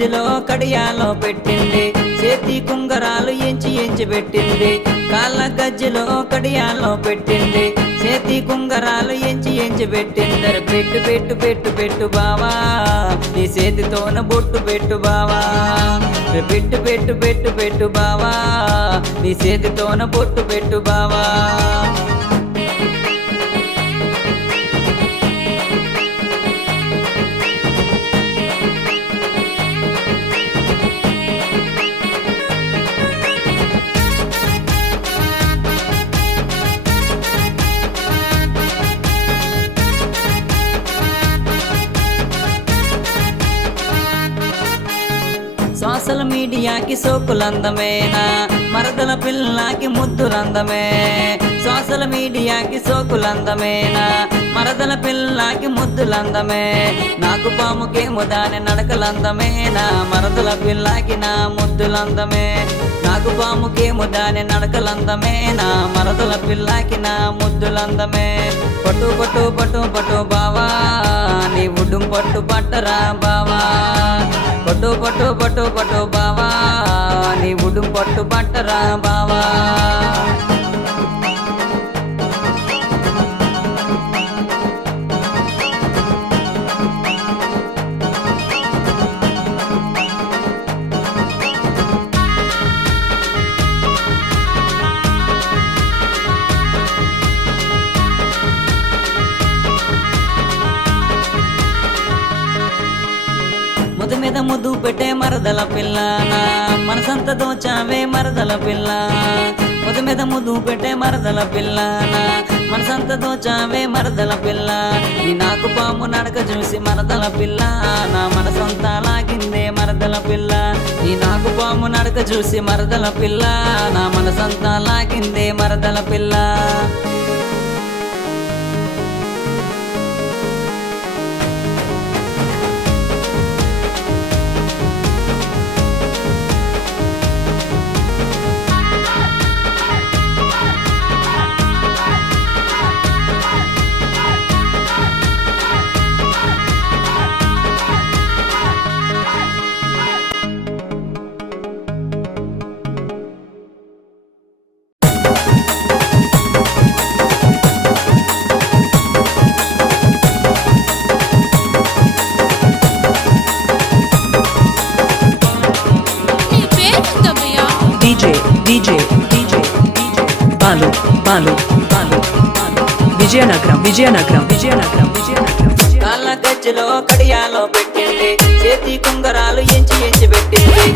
గజ్జలో కడియాలో పెట్టింది, చేతి కుంగరాలు ఎంచి ఎంచి పెట్టింది. కాళ్ళ గజ్జలో కడియాలో పెట్టింది, చేతి కుంగరాలు ఎంచి ఎంచి పెట్టింది. పెట్టు పెట్టు పెట్టు పెట్టు బావా, నీ చేతితోన బొట్టు పెట్టు బావా. పెట్టు పెట్టు పెట్టు పెట్టు బావా, నీ చేతితోన బొట్టు పెట్టు బావా. సోషల్ మీడియాకి సోకులందమేనా, మరదల పిల్లకి ముద్దులందమే. సోషల్ మీడియాకి సోకులందమేనా, మరదల పిల్లకి ముద్దులందమే. నాకు పాముకేమో దాని నడకలందమేనా, మరదల పిల్లకి నా ముద్దులందమే. నాకు పాముకేమో దాని నడకలందమేనా, మరదల పిల్లకి నా ముద్దులందమే. పట్టు పట్టు పట్టు పట్టు బావా, నీ ఉడ్డు పట్టు పట్టరా బావా. పట్టు పట్టు పట్టు పట్టు బావా, నీ ఉడ్డు పట్టు పట్టరా బావా. ముద్దు మీద ముద్దు పెట్టే మరదల పిల్ల, నా మనసంత దోచావే మరదల పిల్ల. ముద్దు మీద ముద్దు పెట్టే మరదల పిల్ల, నా మనసంత దోచావే మరదల పిల్ల. నీ నాకు పాము నడక చూసి మరదల పిల్ల, నా మనసంతా లాగిందే మరదల పిల్ల. నీ నాకు పాము నడక చూసి మరదల పిల్ల, నా మనసంతా లాగిందే మరదల పిల్ల. DJ బాలు బాలు బాలు విజయనగరం విజయనగరం విజయనగరం విజయనగరం. కాళ్ళ గజ్జలో కడియాలో పెట్టింది, చేతి కుంగరాలు ఎంచి ఎంచి పెట్టింది.